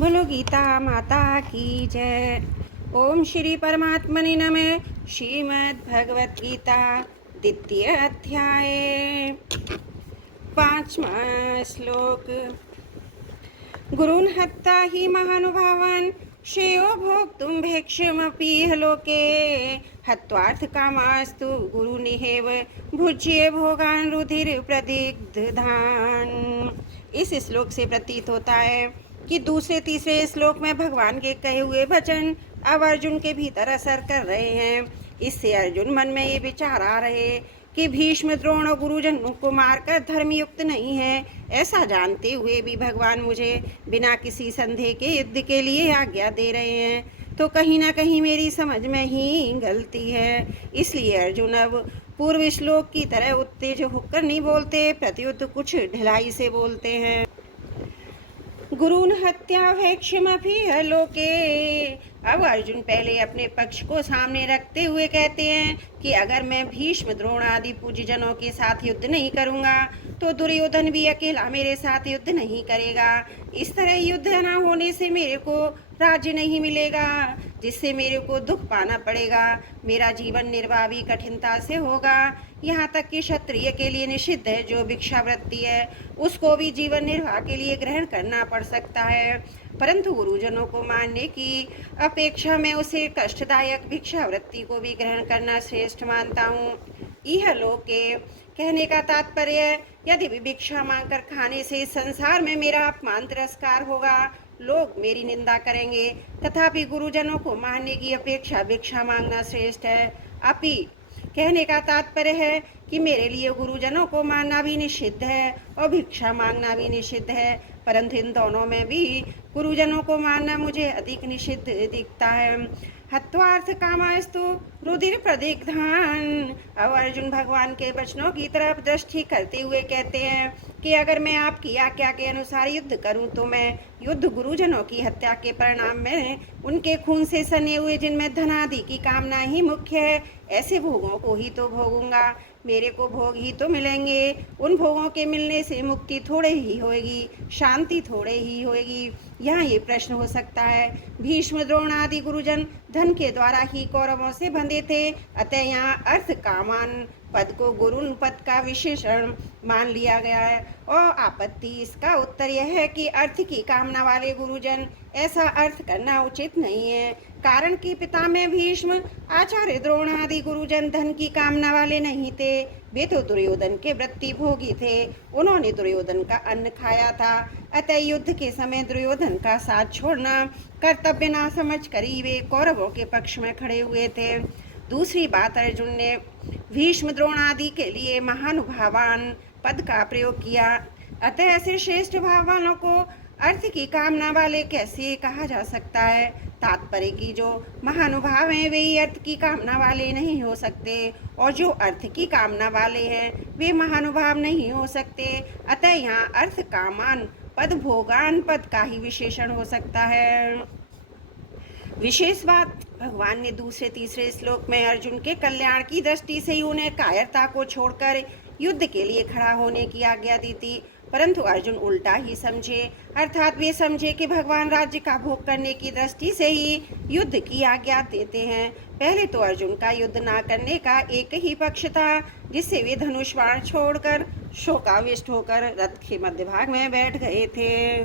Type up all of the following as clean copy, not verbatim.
बोलो गीता माता की जय। ओम श्री परमात्मने नमः। श्रीमद् भगवत गीता द्वितीय अध्याय 5वां श्लोक। गुरुन् हत्वा हि महानुभावान् श्रेयो भोक्तुं भिक्षमपीह लोके हत्वार्थकामास्तु गुरुनिहेव भुज्ये भोगान् रुधिर प्रदिग्धान्। इस श्लोक से प्रतीत होता है कि दूसरे तीसरे श्लोक में भगवान के कहे हुए वचन अब अर्जुन के भीतर असर कर रहे हैं। इससे अर्जुन मन में ये विचार आ रहे कि भीष्म द्रोण और गुरुजनों को मारकर धर्मयुक्त नहीं है। ऐसा जानते हुए भी भगवान मुझे बिना किसी संदेह के युद्ध के लिए आज्ञा दे रहे हैं, तो कहीं ना कहीं मेरी समझ में ही गलती है। इसलिए अर्जुन अब पूर्व श्लोक की तरह उत्तेज होकर नहीं बोलते, प्रत्युत कुछ ढिलाई से बोलते हैं। गुरुन हत्या भैक्ष्यमपि लोके। अब अर्जुन पहले अपने पक्ष को सामने रखते हुए कहते हैं कि अगर मैं भीष्म द्रोण आदि पूज्यजनों के साथ युद्ध नहीं करूंगा तो दुर्योधन भी अकेला मेरे साथ युद्ध नहीं करेगा। इस तरह युद्ध न होने से मेरे को राज्य नहीं मिलेगा, जिससे मेरे को दुख पाना पड़ेगा। मेरा जीवन निर्वाह भी कठिनता से होगा। यहाँ तक कि क्षत्रिय के लिए निषिद्ध है जो भिक्षावृत्ति है, उसको भी जीवन निर्वाह के लिए ग्रहण करना पड़ सकता है। परंतु गुरुजनों को मानने की अपेक्षा मैं उसे कष्टदायक भिक्षावृत्ति को भी ग्रहण करना श्रेष्ठ मानता हूँ। यह लोक के कहने का तात्पर्य, यदि भी भिक्षा मांगकर खाने से संसार में मेरा अपमान तिरस्कार होगा, लोग मेरी निंदा करेंगे, तथापि गुरुजनों को मानने की अपेक्षा भिक्षा मांगना श्रेष्ठ है। अपि कहने का तात्पर्य है कि मेरे लिए गुरुजनों को मानना भी निषिद्ध है और भिक्षा मांगना भी निषिद्ध है, परंतु इन दोनों में भी गुरुजनों को मानना मुझे अधिक निषिद्ध दिखता है। हत्वार्थ कामास्तु रुधिर प्रदिग्धान। अब अर्जुन भगवान के वचनों की तरफ दृष्टि करते हुए कहते हैं कि अगर मैं आपकी आज्ञा के अनुसार युद्ध करूं तो मैं युद्ध गुरुजनों की हत्या के परिणाम में उनके खून से सने हुए, जिनमें धन आदि की कामना ही मुख्य है, ऐसे भोगों को ही तो भोगूंगा। मेरे को भोग ही तो मिलेंगे। उन भोगों के मिलने से मुक्ति थोड़े ही होएगी, शांति थोड़े ही होएगी। यहाँ ये प्रश्न हो सकता है, भीष्म द्रोण आदि गुरुजन धन के द्वारा ही कौरवों से बंधे थे, अतः यहाँ अर्थ कामान पद को गुरुन पद का विशेषण मान लिया गया है। और आपत्ति इसका उत्तर यह है कि अर्थ की कामना वाले गुरुजन ऐसा अर्थ करना उचित नहीं है, कारण कि पिता में भीष्म आचार्य द्रोण आदि गुरुजन धन की कामना वाले नहीं थे। वे तो दुर्योधन के वृत्ति भोगी थे, उन्होंने दुर्योधन का अन्न खाया था, अतः युद्ध के समय दुर्योधन का साथ छोड़ना कर्तव्य ना समझ कर ही वे कौरवों के पक्ष में खड़े हुए थे। दूसरी बात, अर्जुन ने भीष्म द्रोण आदि के लिए महानुभावान पद का प्रयोग किया, अतः ऐसे श्रेष्ठ भाव वालों को अर्थ की कामना वाले कैसे कहा जा सकता है। तात्पर्य की जो महानुभाव हैं वे ही अर्थ की कामना वाले नहीं हो सकते, और जो अर्थ की कामना वाले हैं वे महानुभाव नहीं हो सकते। अतः यहाँ अर्थ कामान पद भोगान पद का ही विशेषण हो सकता है। विशेष बात, भगवान ने दूसरे तीसरे श्लोक में अर्जुन के कल्याण की दृष्टि से उन्हें कायरता को छोड़कर युद्ध के लिए खड़ा होने की आज्ञा दी थी, परंतु अर्जुन उल्टा ही समझे, अर्थात वे समझे कि भगवान राज्य का भोग करने की दृष्टि से ही युद्ध की आज्ञा देते हैं। पहले तो अर्जुन का युद्ध ना करने का एक ही पक्ष था, जिससे वे धनुष बाण छोड़कर शोकाविष्ट होकर रथ के मध्य भाग में बैठ गए थे।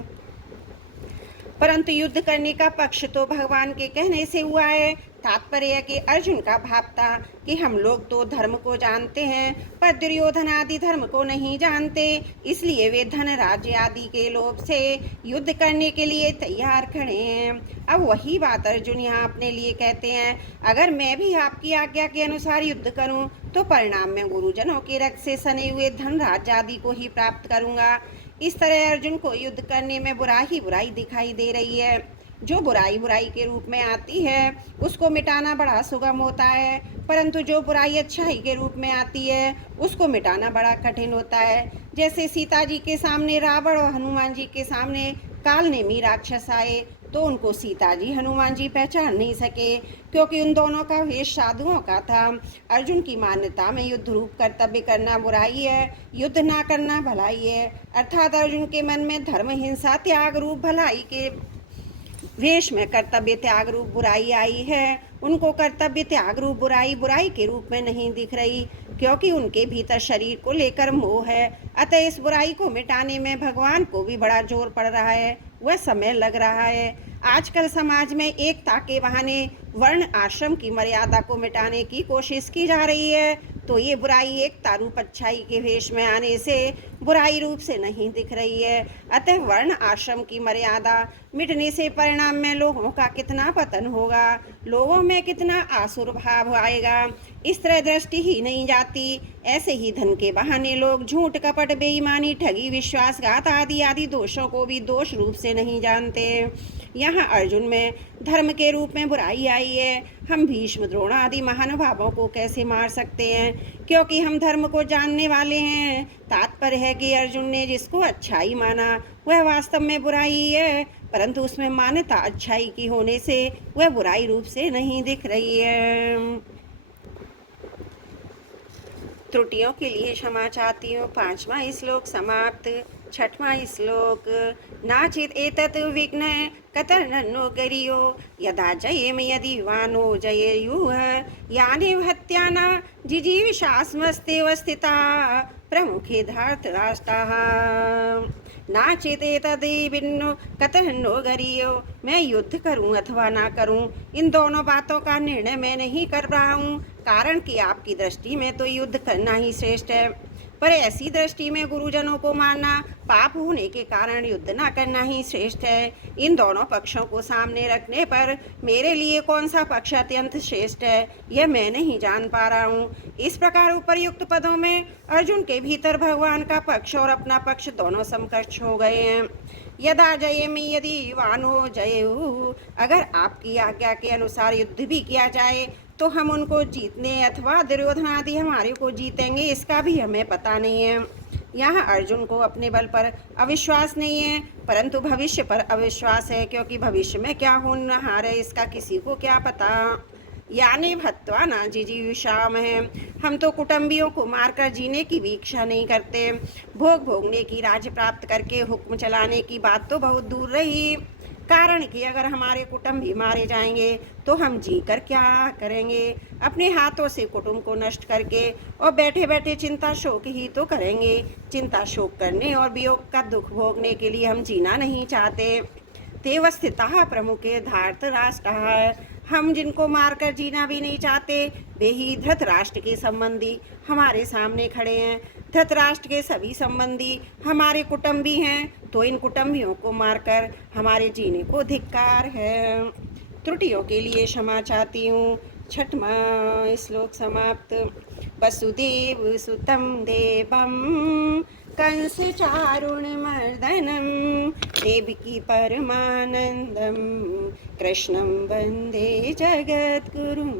परंतु युद्ध करने का पक्ष तो भगवान के कहने से हुआ है। तात्पर्य कि अर्जुन का भाव था कि हम लोग तो धर्म को जानते हैं, पर दुर्योधन आदि धर्म को नहीं जानते, इसलिए वे धन राज्य आदि के लोभ से युद्ध करने के लिए तैयार खड़े हैं। अब वही बात अर्जुन यहाँ अपने लिए कहते हैं, अगर मैं भी आपकी आज्ञा के अनुसार युद्ध करूं तो परिणाम में गुरुजनों के रक्त से सने हुए धन राज्य आदि को ही प्राप्त करूंगा। इस तरह अर्जुन को युद्ध करने में बुराई दिखाई दे रही है। जो बुराई के रूप में आती है उसको मिटाना बड़ा सुगम होता है, परंतु जो बुराई अच्छाई के रूप में आती है उसको मिटाना बड़ा कठिन होता है। जैसे सीता जी के सामने रावण और हनुमान जी के सामने कालनेमी राक्षस आए तो उनको सीता जी हनुमान जी पहचान नहीं सके, क्योंकि उन दोनों का वेश साधुओं का था। अर्जुन की मान्यता में युद्ध रूप कर्तव्य करना बुराई है, युद्ध ना करना भलाई है। अर्थात अर्जुन के मन में धर्म हिंसा त्याग रूप भलाई के वेश में कर्तव्य त्याग रूप बुराई आई है। उनको कर्तव्य त्याग रूप बुराई बुराई के रूप में नहीं दिख रही, क्योंकि उनके भीतर शरीर को लेकर मोह है। अतः इस बुराई को मिटाने में भगवान को भी बड़ा जोर पड़ रहा है, वह समय लग रहा है। आजकल समाज में एकता के बहाने वर्ण आश्रम की मर्यादा को मिटाने की कोशिश की जा रही है, तो ये बुराई एकता रूप अच्छाई के वेश में आने से बुराई रूप से नहीं दिख रही है। अतः वर्ण आश्रम की मर्यादा मिटने से परिणाम में लोगों का कितना पतन होगा, लोगों में कितना आसुर भाव आएगा, इस तरह दृष्टि ही नहीं जाती। ऐसे ही धन के बहाने लोग झूठ कपट बेईमानी ठगी विश्वासघात आदि आदि दोषों को भी दोष रूप से नहीं जानते। यहाँ अर्जुन में धर्म के रूप में बुराई आई है। हम भीष्म द्रोण आदि महानुभावों को कैसे मार सकते हैं, क्योंकि हम धर्म को जानने वाले हैं। तात्पर्य है कि अर्जुन ने जिसको अच्छाई माना वह वास्तव में बुराई है, परंतु उसमें मान्यता अच्छाई की होने से वह बुराई रूप से नहीं दिख रही है। त्रुटियों के लिए क्षमा चाहती हूँ। 5वां श्लोक समाप्त। 6वां श्लोक। नाचित एतत् विघ्न कतर्नो गरियो यदा जयेम यदि वानो जयेयुः यानि हत्याना जिजीविषास्मस्तेव स्थिता प्रमुखे धृतराष्ट्राः। नाचित एतद् विघ्नो कतर्नो गरियो, मैं युद्ध करूं अथवा ना करूं, इन दोनों बातों का निर्णय मैं नहीं कर रहा हूं, कारण कि आपकी दृष्टि में तो युद्ध करना ही श्रेष्ठ है, पर ऐसी दृष्टि में गुरुजनों को मारना पाप होने के कारण युद्ध न करना ही श्रेष्ठ है। इन दोनों पक्षों को सामने रखने पर मेरे लिए कौन सा पक्ष अत्यंत श्रेष्ठ है, यह मैं नहीं जान पा रहा हूँ। इस प्रकार उपर्युक्त पदों में अर्जुन के भीतर भगवान का पक्ष और अपना पक्ष दोनों समकक्ष हो गए हैं। यदा जयेम यदि वानो जयेयुः, अगर आपकी आज्ञा के अनुसार युद्ध भी किया जाए तो हम उनको जीतने अथवा दुर्योधन आदि हमारे को जीतेंगे, इसका भी हमें पता नहीं है। यहाँ अर्जुन को अपने बल पर अविश्वास नहीं है, परंतु भविष्य पर अविश्वास है, क्योंकि भविष्य में क्या होना है इसका किसी को क्या पता। यानी भत्वा ना जिजीविषाम है, हम तो कुटुंबियों को मारकर जीने की भी इच्छा नहीं करते। भोग भोगने की राज्य प्राप्त करके हुक्म चलाने की बात तो बहुत दूर रही, कारण कि अगर हमारे कुटुंबी मारे जाएंगे तो हम जी कर क्या करेंगे, अपने हाथों से कुटुंब को नष्ट करके और बैठे बैठे चिंता शोक ही तो करेंगे। चिंता शोक करने और वियोग का दुख भोगने के लिए हम जीना नहीं चाहते। तेवस्थिता प्रमुखे धृतराष्ट्राः, हम जिनको मारकर जीना भी नहीं चाहते वे ही धृतराष्ट्र के संबंधी हमारे सामने खड़े हैं। धृतराष्ट्र के सभी संबंधी हमारे कुटुंबी हैं, तो इन कुटुंबियों को मारकर हमारे जीने को धिक्कार है। त्रुटियों के लिए क्षमा चाहती हूँ। 6वां श्लोक समाप्त। वसुदेव सुतं देवं कंस चारुणमर्दनं देवकी परमानंदं कृष्णं वंदे जगद्गुरुम्।